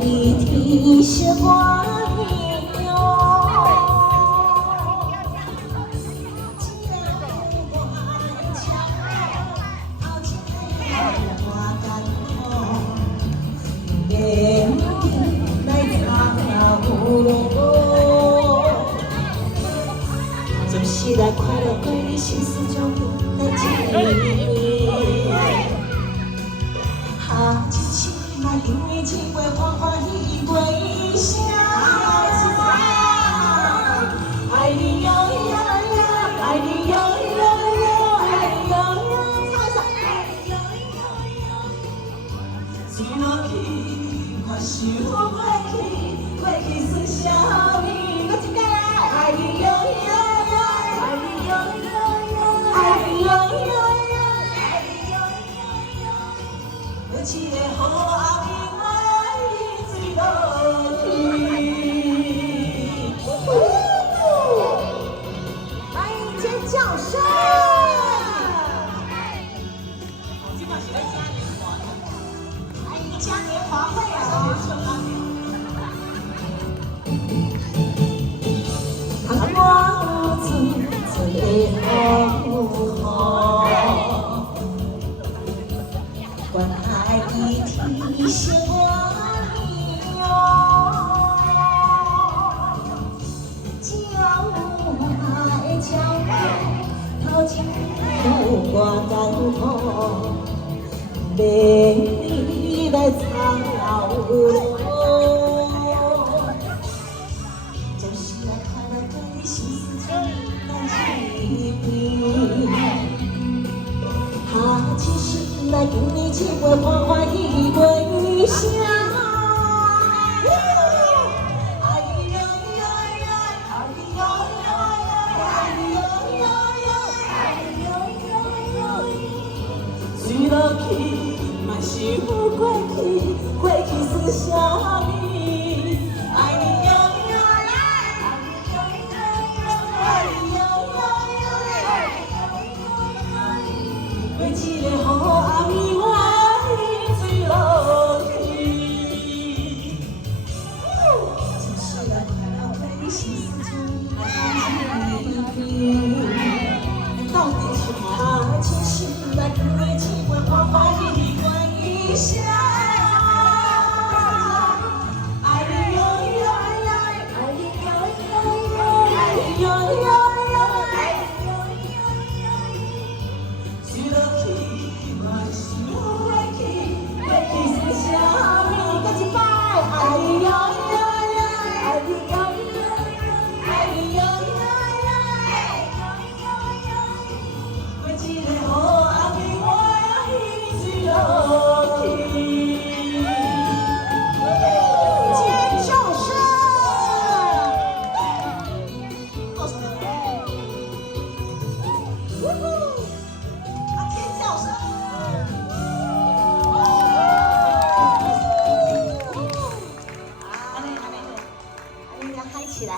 一天些我哟，只要我爱唱，后一天我甘苦，愿意来操劳。就是来快乐过你心事中的代志。哈，一世来因为一回欢欢喜喜过一生。爱你哟哟哟，爱你哟哟哟，爱你哟哟，唱一首。水落去，我想过去，过去算啥物？我一届来爱你哟哟。一个好阿妹，我水落去。欢迎尖叫声！今晚是在嘉年华，欢迎嘉年华会啊！看我最好。关爱一提醒我哟，将爱将爱，掏情不挂干痛，为你来操劳。就是来快乐对你心思中难启禀。哈，其实来跟你一回欢欢喜喜过一生。爱你哟哟哟，爱你哟哟哟，爱你哟哟哟，爱你哟哟哟。水落去，嘛想过去，过去算啥物？爱你哟哟哟，爱你哟哟哟，爱你哟哟哟，爱你哟哟哟。为一个好阿妹，我水落去。就是来快乐为你心事中难启到底是他前世来跟你一回欢欢喜喜过一生。爱你哟哟哟，爱你哟哟哟，爱你哟哟哟，爱你哟哟哟。水落去，我想过去，过去算啥物？再一摆，爱你哟哟哟，爱你哟哟哟，爱你哟哟哟，爱你哟哟哟。为一个好阿妹，我水落去。尖叫声！到什么？尖叫声！还没，还没，还没，要嗨起来。